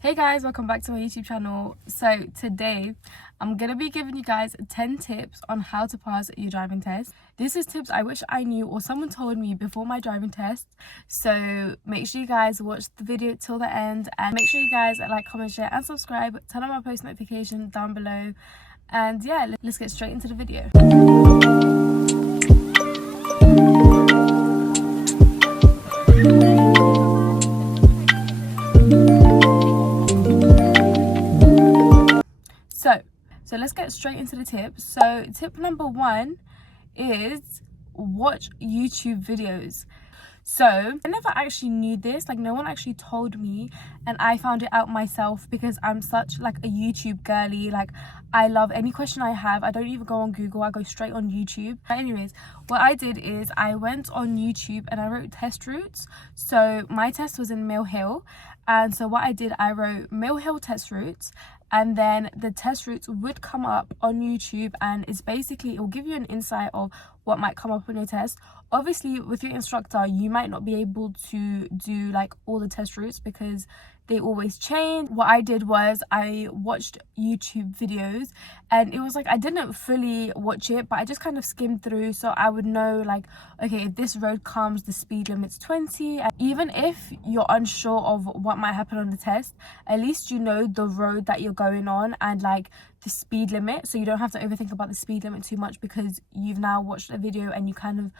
Hey guys, welcome back to my YouTube channel. So today I'm gonna be giving you guys 10 tips on how to pass your driving test. This is tips I wish I knew or someone told me before my driving test. So make sure you guys watch the video till the end, and make sure you guys like, comment, share and subscribe. Turn on my post notification down below, and yeah, let's get straight into the video. So let's get straight into the tips. So tip number one is watch YouTube videos. So I never actually knew this, like no one actually told me, and I found it out myself because I'm such like a YouTube girly. Like I love any question I have, I don't even go on Google, I go straight on YouTube. But anyways, what I did is I went on YouTube and I wrote test routes. So my test was in Mill Hill, and so what I did, I wrote Mill Hill test routes, and then the test routes would come up on YouTube, and it's basically, it will give you an insight of what might come up on your test. Obviously with your instructor you might not be able to do like all the test routes because they always change. What I did was I watched YouTube videos, and it was like I didn't fully watch it, but I just kind of skimmed through, so I would know like, okay, if this road comes, the speed limit's 20. And even if you're unsure of what might happen on the test, at least you know the road that you're going on and like the speed limit, so you don't have to overthink about the speed limit too much because you've now watched a video and you kind of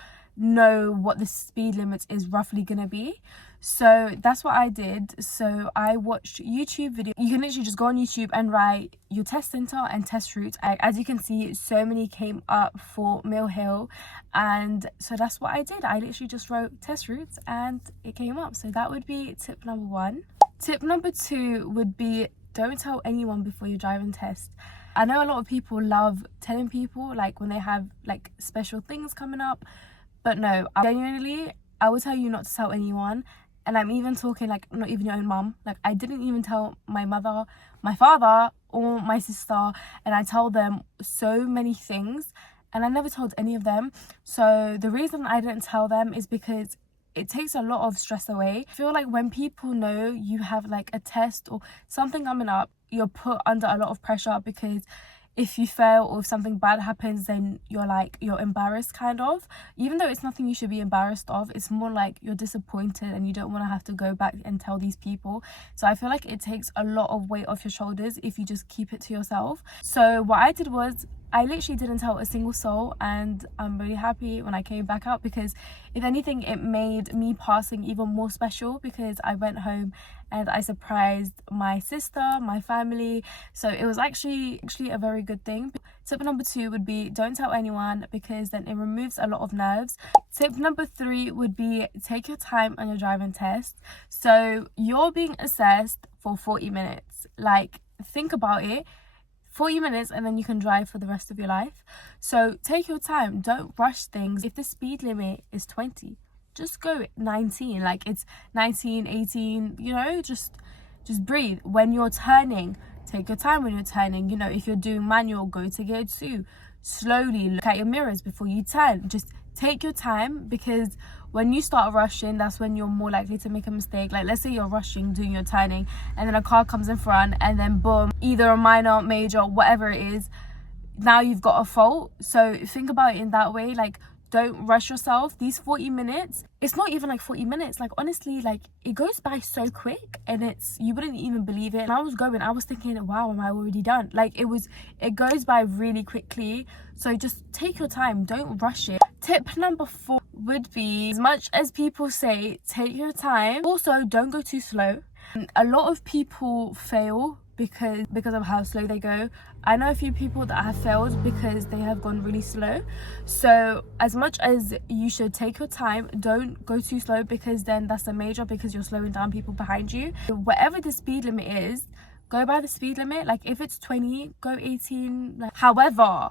know what the speed limit is roughly gonna be. So that's what I did. So I watched YouTube video. You can literally just go on YouTube and write your test center and test routes. As you can see, so many came up for Mill Hill, and so that's what I did. I literally just wrote test routes and it came up. So that would be tip number one. Tip number two would be, don't tell anyone before your driving test. I know a lot of people love telling people like when they have like special things coming up, but no, genuinely I would tell you not to tell anyone. And I'm even talking like not even your own mum. Like I didn't even tell my mother, my father or my sister, and I told them so many things and I never told any of them. So the reason I didn't tell them is because it takes a lot of stress away. I feel like when people know you have like a test or something coming up, you're put under a lot of pressure, because if you fail or if something bad happens, then you're embarrassed kind of. Even though it's nothing you should be embarrassed of, it's more like you're disappointed and you don't want to have to go back and tell these people. So I feel like it takes a lot of weight off your shoulders if you just keep it to yourself. So what I did was I literally didn't tell a single soul, and I'm really happy when I came back out, because if anything it made me passing even more special, because I went home and I surprised my sister, my family. So it was actually a very good thing. Tip number two would be, don't tell anyone, because then it removes a lot of nerves. Tip number three would be, take your time on your driving test. So you're being assessed for 40 minutes. Like think about it, 40 minutes, and then you can drive for the rest of your life. So take your time, don't rush things. If the speed limit is 20, just go 19, like it's 19, 18, you know, just breathe. When you're turning, take your time when you're turning. You know, if you're doing manual, go to gear 2 slowly, look at your mirrors before you turn. Just take your time, because when you start rushing, that's when you're more likely to make a mistake. Like let's say you're rushing doing your turning, and then a car comes in front, and then boom, either a minor, major, whatever it is, now you've got a fault. So think about it in that way. Like don't rush yourself. These 40 minutes, it's not even like 40 minutes, like honestly, like it goes by so quick, and you wouldn't even believe it. And I was thinking, wow, am I already done? Like it goes by really quickly. So just take your time, don't rush it. Tip number four would be, as much as people say take your time, also don't go too slow. A lot of people fail because of how slow they go. I know a few people that have failed because they have gone really slow. So as much as you should take your time, don't go too slow, because then that's a major, because you're slowing down people behind you. Whatever the speed limit is, go by the speed limit. Like if it's 20, go 18. Like, however,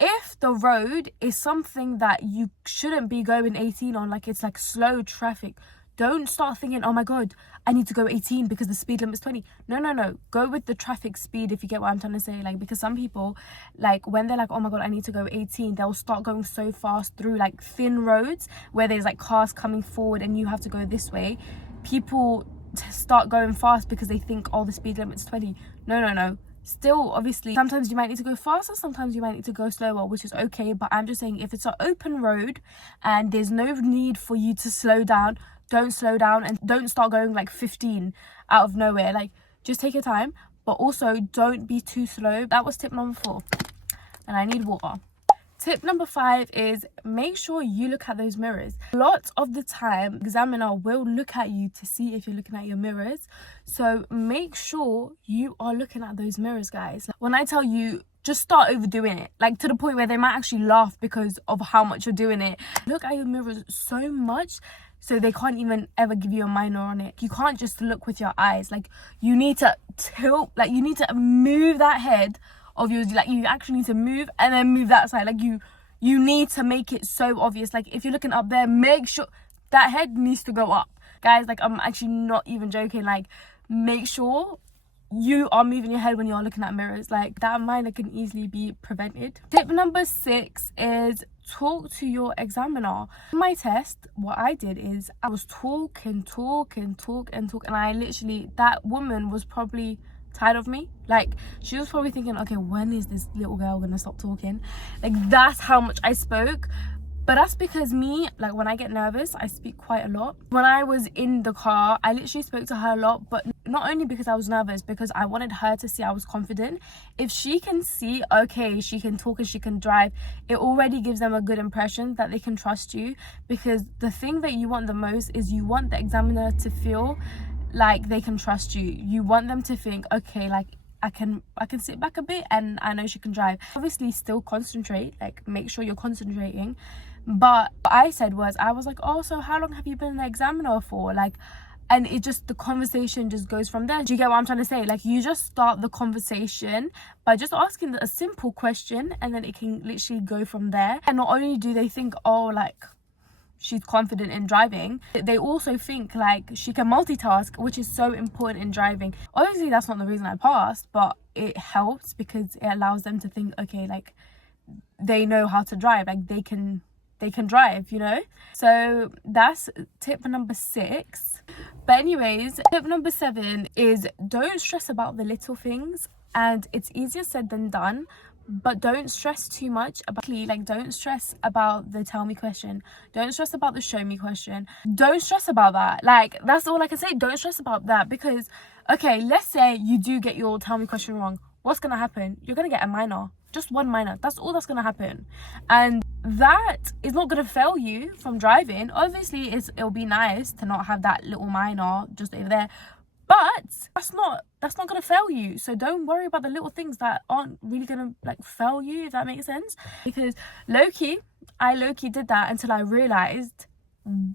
if the road is something that you shouldn't be going 18 on, like it's like slow traffic, don't start thinking, oh my god, I need to go 18 because the speed limit is 20. No, go with the traffic speed, if you get what I'm trying to say. Like, because some people, like when they're like, oh my god, I need to go 18, they'll start going so fast through like thin roads where there's like cars coming forward and you have to go this way. People start going fast because they think, oh, the speed limit's 20. No. Still, obviously, sometimes you might need to go faster, sometimes you might need to go slower, which is okay. But I'm just saying, if it's an open road and there's no need for you to slow down, don't slow down, and don't start going like 15 out of nowhere. Like, just take your time, but also don't be too slow. That was tip number 4. And I need water. Tip number 5 is make sure you look at those mirrors. Lots of the time, examiner will look at you to see if you're looking at your mirrors. So make sure you are looking at those mirrors, guys. When I tell you, just start overdoing it, like to the point where they might actually laugh because of how much you're doing it. Look at your mirrors so much so they can't even ever give you a minor on it. You can't just look with your eyes. Like, you need to tilt, like you need to move that head of yours. Like, you actually need to move and then move that side. Like, you need to make it so obvious. Like, if you're looking up there, make sure that head needs to go up, guys. Like, I'm actually not even joking. Like, make sure you are moving your head when you're looking at mirrors. Like, that minor can easily be prevented. Tip number 6 is talk to your examiner. In my test, what I did is I was talking, and I literally, that woman was probably tired of me. Like, she was probably thinking, okay, when is this little girl gonna stop talking? Like, that's how much I spoke. But that's because me, like, when I get nervous, I speak quite a lot. When I was in the car, I literally spoke to her a lot, but not only because I was nervous, because I wanted her to see I was confident. If she can see, okay, she can talk and she can drive, it already gives them a good impression that they can trust you. Because the thing that you want the most is you want the examiner to feel like they can trust you. You want them to think, okay, like, I can sit back a bit and I know she can drive. Obviously, still concentrate, like, make sure you're concentrating. But what I said was, I was like, oh, so how long have you been an examiner for? Like, and it just, the conversation just goes from there. Do you get what I'm trying to say? Like, you just start the conversation by just asking a simple question, and then it can literally go from there. And not only do they think, oh, like, she's confident in driving, they also think like she can multitask, which is so important in driving. Obviously, that's not the reason I passed, but it helps because it allows them to think, okay, like, they know how to drive, like they can drive, you know. So that's tip number 6. But anyways, tip number 7 is don't stress about the little things. And it's easier said than done, but don't stress too much about, like, don't stress about the tell me question, don't stress about the show me question, don't stress about that. Like, that's all I can say. Don't stress about that, because okay, let's say you do get your tell me question wrong. What's gonna happen? You're gonna get a minor, just one minor. That's all that's gonna happen, and that is not gonna fail you from driving. Obviously, it'll be nice to not have that little minor just over there, but that's not gonna fail you. So don't worry about the little things that aren't really gonna, like, fail you, if that makes sense. Because I low-key did that until I realized,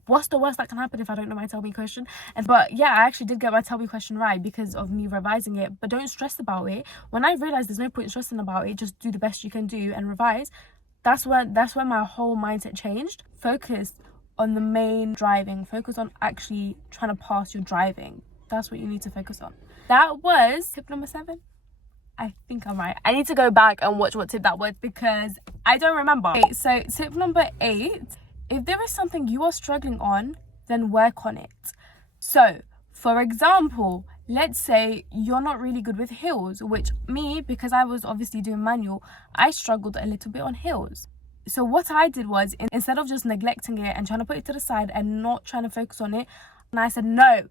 what's the worst that can happen if I don't know my tell me question? But yeah, I actually did get my tell me question right because of me revising it. But don't stress about it. When I realized there's no point stressing about it, just do the best you can do and revise. That's when my whole mindset changed. Focus on the main driving. Focus on actually trying to pass your driving. That's what you need to focus on. That was tip number 7. I think I'm right. I need to go back and watch what tip that was because I don't remember. Okay, so tip number 8, if there is something you are struggling on, then work on it. So, for example, let's say you're not really good with hills, which me, because I was obviously doing manual, I struggled a little bit on hills. So what I did was, instead of just neglecting it and trying to put it to the side and not trying to focus on it, and I said, no,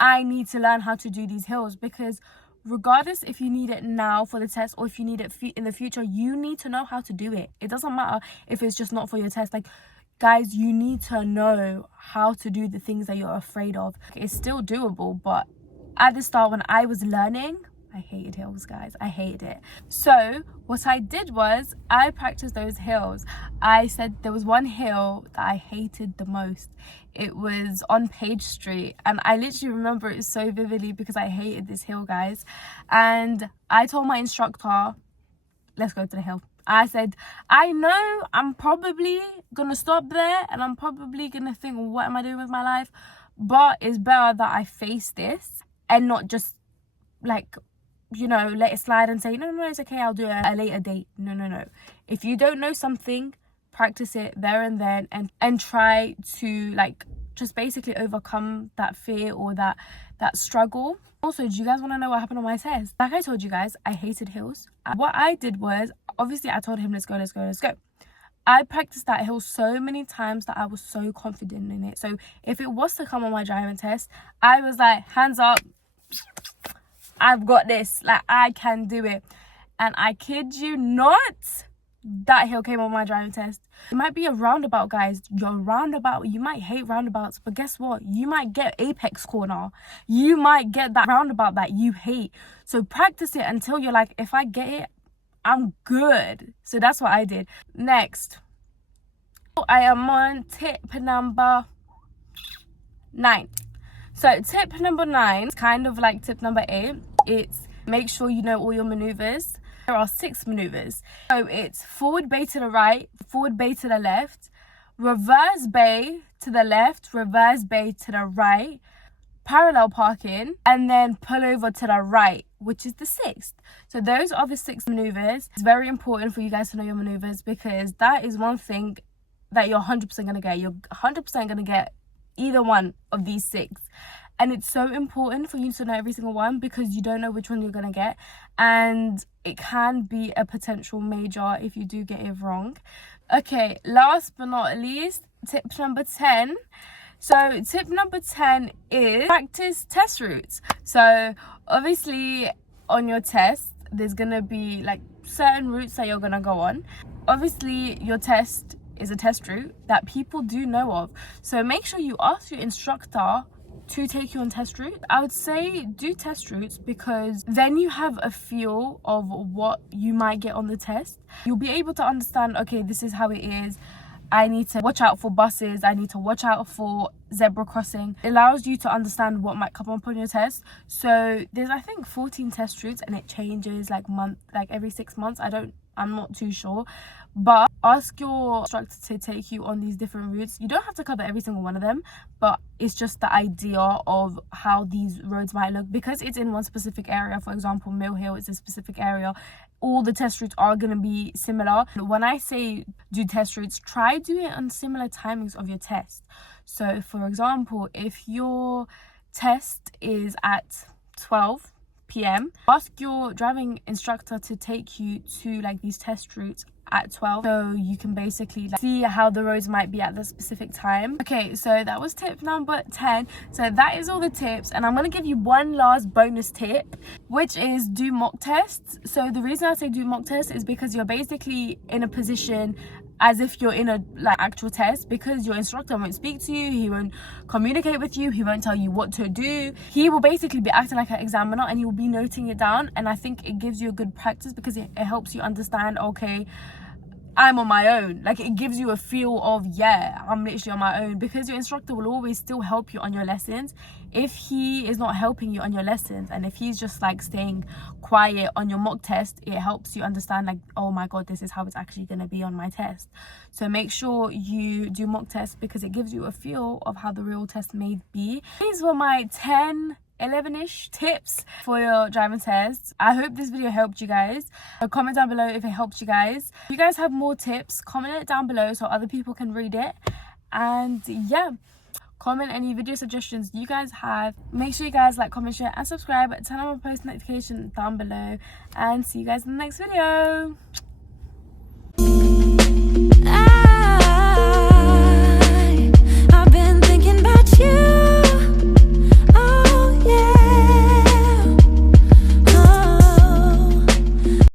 I need to learn how to do these hills, because regardless if you need it now for the test or if you need it in the future, you need to know how to do it. It doesn't matter if it's just not for your test. Like, guys, you need to know how to do the things that you're afraid of. It's still doable, but at the start when I was learning, I hated hills, guys. I hated it. So what I did was I practiced those hills. I said there was one hill that I hated the most. It was on Page Street, and I literally remember it so vividly because I hated this hill, guys. And I told my instructor, let's go to the hill. I said, I know I'm probably gonna stop there and I'm probably gonna think, what am I doing with my life? But it's better that I face this and not just, like, you know, let it slide and say, no, it's okay, I'll do it at a later date. No. If you don't know something, practice it there and then, and try to, like, just basically overcome that fear or that that struggle. Also, do you guys want to know what happened on my test? Like I told you guys, I hated hills. What I did was, obviously I told him, let's go, let's go, let's go. I practiced that hill so many times that I was so confident in it. So if it was to come on my driving test, I was like, hands up, I've got this, like I can do it. And I kid you not, that hill came on my driving test. It might be a roundabout, guys. Your roundabout, you might hate roundabouts, but guess what? You might get apex corner. You might get that roundabout that you hate. So practice it until you're like, if I get it, I'm good. So that's what I did. Next, I am on tip number 9. So tip number 9 is kind of like tip number 8. It's make sure you know all your maneuvers. There are 6 maneuvers. So it's forward bay to the right, forward bay to the left, reverse bay to the left, reverse bay to the right, parallel parking, and then pull over to the right, which is the 6th. So those are the 6 maneuvers. It's very important for you guys to know your maneuvers, because that is one thing that you're 100% going to get. You're 100% going to get either one of these 6. And it's so important for you to know every single one, because you don't know which one you're going to get. And it can be a potential major if you do get it wrong. Okay, last but not least, tip number 10. So tip number 10 is practice test routes. So obviously on your test, there's going to be like certain routes that you're going to go on. Obviously your test is a test route that people do know of. So make sure you ask your instructor to take you on test route. I would say do test routes, because then you have a feel of what you might get on the test. You'll be able to understand, okay, this is how it is. I need to watch out for buses. I need to watch out for zebra crossing. It allows you to understand what might come up on your test. So there's, I think, 14 test routes, and it changes like every 6 months. I'm not too sure, but ask your instructor to take you on these different routes. You don't have to cover every single one of them, but it's just the idea of how these roads might look, because it's in one specific area. For example, Mill Hill is a specific area. All the test routes are going to be similar. When I say do test routes, try do it on similar timings of your test. So for example, if your test is at 12 p.m, ask your driving instructor to take you to like these test routes at 12, so you can basically see how the roads might be at the specific time. Okay, so that was tip number 10. So that is all the tips, and I'm going to give you one last bonus tip, which is do mock tests. So the reason I say do mock tests is because you're basically in a position as if you're in a actual test, because your instructor won't speak to you, he won't communicate with you, he won't tell you what to do. He will basically be acting like an examiner, and he will be noting it down. And I think it gives you a good practice, because it helps you understand, okay, I'm on my own. Like, it gives you a feel of, yeah, I'm literally on my own, because your instructor will always still help you on your lessons. If he is not helping you on your lessons, and if he's just like staying quiet on your mock test, it helps you understand, like, oh my god, this is how it's actually going to be on my test. So make sure you do mock tests, because it gives you a feel of how the real test may be. These were my 11-ish tips for your driving tests. I hope this video helped you guys. Comment down below if it helped you guys. If you guys have more tips, comment it down below so other people can read it. And yeah, comment any video suggestions you guys have. Make sure you guys like, comment, share and subscribe. Turn on my post notification down below, and see you guys in the next video.